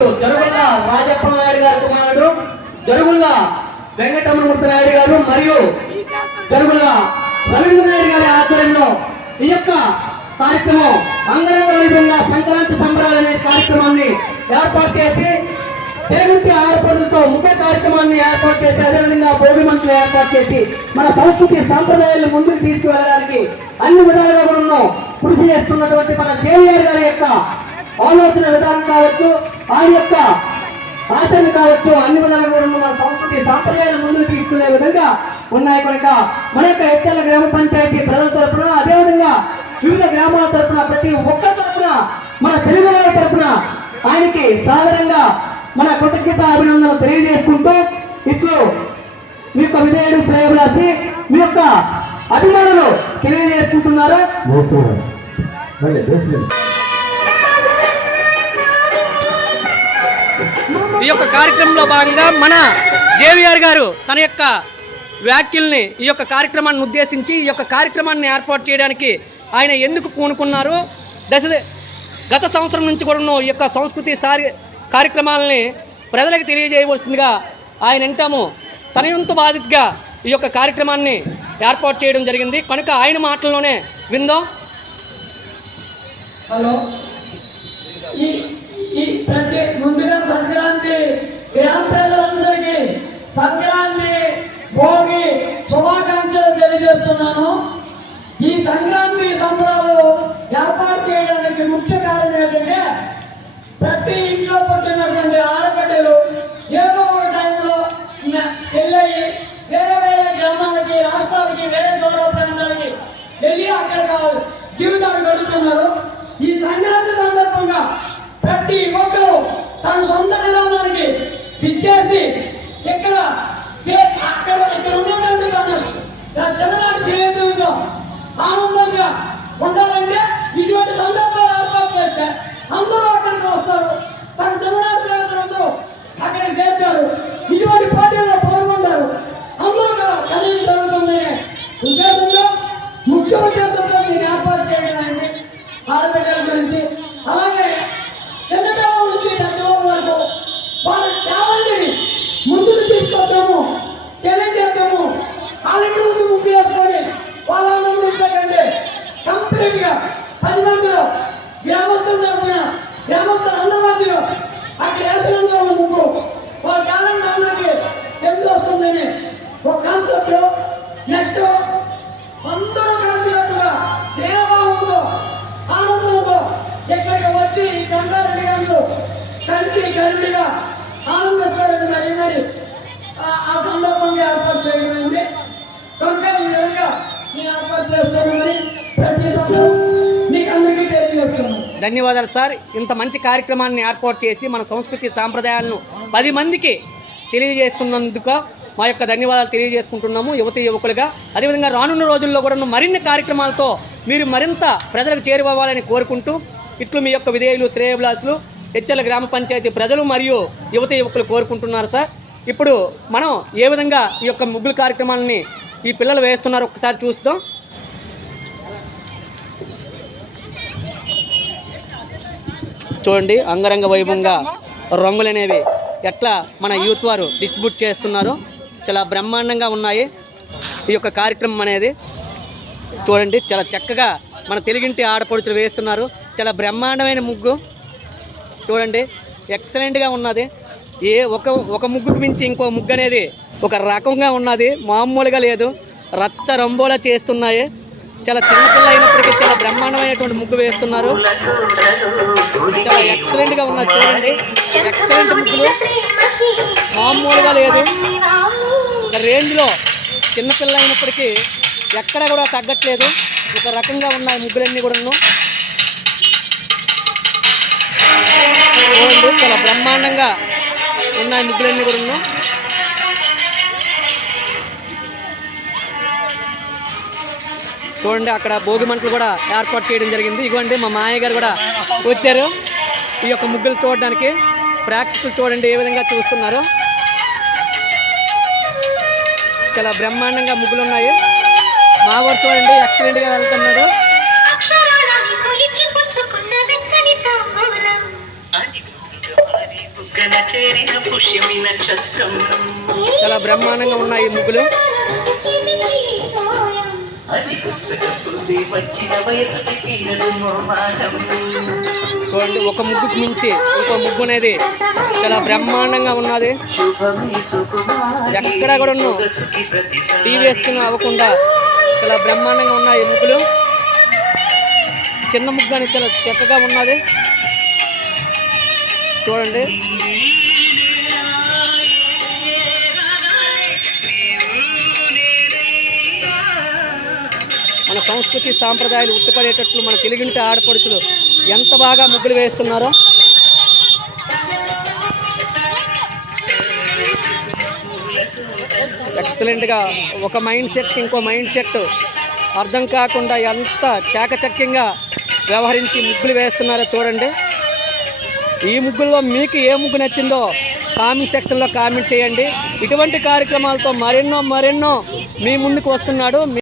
జరుగుల రాజప్ప నాయుడు గారి కుమారుడు జరుగుల వెంకటరమణమూర్తి నాయుడు గారు మరియు జరుగుల రవీంద్ర నాయుడు గారి ఆధ్వర్యంలో ఈ యొక్క కార్యక్రమం అంగరంగ వైభవంగా సంక్రాంతి సంబరాలు అనే కార్యక్రమాన్ని ఏర్పాటు చేసి తెలుగుంటి ఆడపడులతో ముఖ్య కార్యక్రమాన్ని ఏర్పాటు చేసి అదేవిధంగా భోగి మంటలు ఏర్పాటు చేసి మన సంస్కృతి సాంప్రదాయాలను ముందుకు తీసుకువెళ్ళడానికి అన్ని విధాలుగా కూడా కృషి చేస్తున్నటువంటి మన కేవీఆర్ గారి యొక్క ఆలోచన విధానం కావచ్చు ఆయన యొక్క ఆచరణ కావచ్చు అన్ని విధాలుగా కూడా మన సంస్కృతి సాంప్రదాయాలను ముందుకు తీసుకునే విధంగా ఉన్నాయి కనుక మన యొక్క హెచ్చర్ల గ్రామ పంచాయతీ ప్రజల తరఫున అదేవిధంగా వివిధ గ్రామాల తరఫున ప్రతి ఒక్క తరఫున మన తెలుగు వారి తరఫున ఆయనకి సాధారణంగా మన కృతజ్ఞత అభినందనలు తెలియజేసుకుంటూ ఇట్లు మీ యొక్క విధేయుడు శ్రేయభిలాషి మీ యొక్క అభిమానులు తెలియజేసుకుంటున్నారు. ఈ యొక్క కార్యక్రమంలో భాగంగా మన కేవీఆర్ గారు తన యొక్క వ్యాఖ్యల్ని ఈ యొక్క కార్యక్రమాన్ని ఉద్దేశించి ఈ యొక్క కార్యక్రమాన్ని ఏర్పాటు చేయడానికి ఆయన ఎందుకు పూనుకున్నారు, గత సంవత్సరం నుంచి కూడా ఈ యొక్క సంస్కృతి కార్యక్రమాలని ప్రజలకు తెలియజేయవలసిందిగా ఆయన అంటాము తన వంతు బాధ్యతగా ఈ యొక్క కార్యక్రమాన్ని ఏర్పాటు చేయడం జరిగింది కనుక ఆయన మాటల్లోనే విందాం. హలో, ముందుగా సంక్రాంతి గ్రామ ప్రజలందరికీ సంక్రాంతి భోగి శుభాకాంక్షలు తెలియజేస్తున్నాను. ఈ సంక్రాంతి సంబరాలు ఏర్పాటు చేయడానికి ముఖ్య కారణం ఏంటంటే ప్రతి ఇంట్లో పుట్టినటువంటి ఆడబిడ్డలు ఏదో ఒక టైంలో వెళ్ళి వేరే వేరే గ్రామాలకి రాష్ట్రాలకి వేరే దూర ప్రాంతాలకి వెళ్ళి అక్కడ జీవితాలు గడుపుతున్నారు. ఈ సంక్రాంతి సందర్భంగా ప్రతి ఒక్కరు తన సొంత గ్రామానికి పిచ్చేసి ఇక్కడ ఉన్నటువంటి చిన్ననాటి జీవితంలో ఆనందంగా ఉండాలంటే ఇటువంటి సందర్భాలు ఏర్పాటు చేస్తే అందరూ అక్కడికి వస్తారు. తన చిన్ననాటి స్నేహితులందరూ అక్కడికి చేస్తారు. ఇటువంటి పోటీల్లో పాల్గొంటారు. అందరూ కలిగి జరుగుతుందనే ఉద్దేశంలో ముఖ్య ఉద్దేశంతో నేను ఏర్పాటు చేయడానికి ఆడబిడ్డల గురించి అలాగే చిన్నపిల్లల నుంచి పెద్దవాళ్ళ వరకు వాళ్ళ టాలెంట్ని ముందుకు తీసుకొద్దాము, తెలియజేద్దాము. వాళ్ళకి ముందు ముగ్గు వేసుకొని వాళ్ళ ఆనందించకండి. కంప్లీట్గా 10 మందిలో గ్రామస్తుల తరఫున గ్రామస్తులందరి మధ్యలో అక్కడ వేసినందులో ముగ్గు వాళ్ళ టాలెంట్ అందరికీ తెలిసి వస్తుందని ఒక కాన్సెప్ట్. నెక్స్ట్ అందరూ కలిసినట్టుగా సేవాభావంతో ఆనందంతో ఇక్కడికి వచ్చి గంగారెడ్డి గారు కలిసి కలిపిగా ఆనందిస్తారని మరి ఆ సందర్భంగా ఏర్పాటు చేయడమైంది కనుక ఈ విధంగా నేను ఏర్పాటు చేస్తానని ప్రతి సందర్భం మీకు అందరికీ తెలియజేస్తున్నాను. ధన్యవాదాలు సార్. ఇంత మంచి కార్యక్రమాన్ని ఏర్పాటు చేసి మన సంస్కృతి సాంప్రదాయాలను 10 మందికి తెలియజేస్తున్నందుకు మా యొక్క ధన్యవాదాలు తెలియజేసుకుంటున్నాము యువతి యువకులుగా. అదేవిధంగా రానున్న రోజుల్లో కూడా మరిన్ని కార్యక్రమాలతో మీరు మరింత ప్రజలకు చేరువవ్వాలని కోరుకుంటూ ఇట్లు మీ యొక్క విధేయులు శ్రేయభిలాషులు హెచ్చర్ల గ్రామ పంచాయతీ ప్రజలు మరియు యువతి యువకులు కోరుకుంటున్నారు సార్. ఇప్పుడు మనం ఏ విధంగా ఈ యొక్క ముగ్గుల కార్యక్రమాలని ఈ పిల్లలు వేస్తున్నారు ఒకసారి చూస్తాం. చూడండి అంగరంగ వైభవంగా రంగులు అనేవి ఎట్లా మన యూత్ వారు డిస్ట్రిబ్యూట్ చేస్తున్నారు. చాలా బ్రహ్మాండంగా ఉన్నాయి ఈ యొక్క కార్యక్రమం అనేది. చూడండి చాలా చక్కగా మన తెలుగింటి ఆడపడుచులు వేస్తున్నారు. చాలా బ్రహ్మాండమైన ముగ్గు చూడండి, ఎక్సలెంట్గా ఉన్నది. ఒక ముగ్గుకు మించి ఇంకో ముగ్గు అనేది ఒక రకంగా ఉన్నది, మామూలుగా లేదు. రచ్చ రంబోలా చేస్తున్నాయి. చాలా చిన్నపిల్ల అయినప్పటికీ చాలా బ్రహ్మాండమైనటువంటి ముగ్గు వేస్తున్నారు. చాలా ఎక్సలెంట్గా ఉన్నది. చూడండి ఎక్సలెంట్ ముగ్గులు, మామూలుగా లేదు. ఒక రేంజ్లో చిన్నపిల్ల అయినప్పటికీ ఎక్కడ కూడా తగ్గట్లేదు. ఒక రకంగా ఉన్నాయి ముగ్గులన్నీ కూడా. చూడండి చాలా బ్రహ్మాండంగా ఉన్నాయి ముగ్గులన్నీ కూడా. చూడండి అక్కడ భోగి మంటలు కూడా ఏర్పాటు చేయడం జరిగింది. ఇదిగోండి మా మామయ్య గారు కూడా వచ్చారు ఈ యొక్క ముగ్గులు చూడడానికి. ప్రేక్షకులు చూడండి ఏ విధంగా చూస్తున్నారు. చాలా బ్రహ్మాండంగా ముగ్గులు ఉన్నాయి. మా వారు చూడండి ఎక్సలెంట్గా వెళ్తున్నాడు. చాలా బ్రహ్మాండంగా ఉన్నాయి ఈ ముగ్గులు. చూడండి, ఒక ముగ్గుకు మించి ఇంకో ముగ్గు అనేది చాలా బ్రహ్మాండంగా ఉన్నది. ఎక్కడా కూడా టీవీఎస్ అవ్వకుండా చాలా బ్రహ్మాండంగా ఉన్నాయి ఈ ముగ్గులు. చిన్న ముగ్గు అని చాలా చక్కగా ఉన్నది. చూడండి, మన సంస్కృతి సాంప్రదాయాలు ఉట్టిపడేటట్లు మన తెలుగింటి ఆడపడుచులు ఎంత బాగా ముగ్గులు వేస్తున్నారో. ఎక్సలెంట్గా ఒక మైండ్ సెట్ ఇంకో మైండ్ సెట్ అర్థం కాకుండా ఎంత చాకచక్యంగా వ్యవహరించి ముగ్గులు వేస్తున్నారో చూడండి. ఈ ముగ్గుల్లో మీకు ఏ ముగ్గు నచ్చిందో కామెంట్ సెక్షన్లో కామెంట్ చేయండి. ఇటువంటి కార్యక్రమాలతో మరెన్నో మీ ముందుకు వస్తున్నాడు.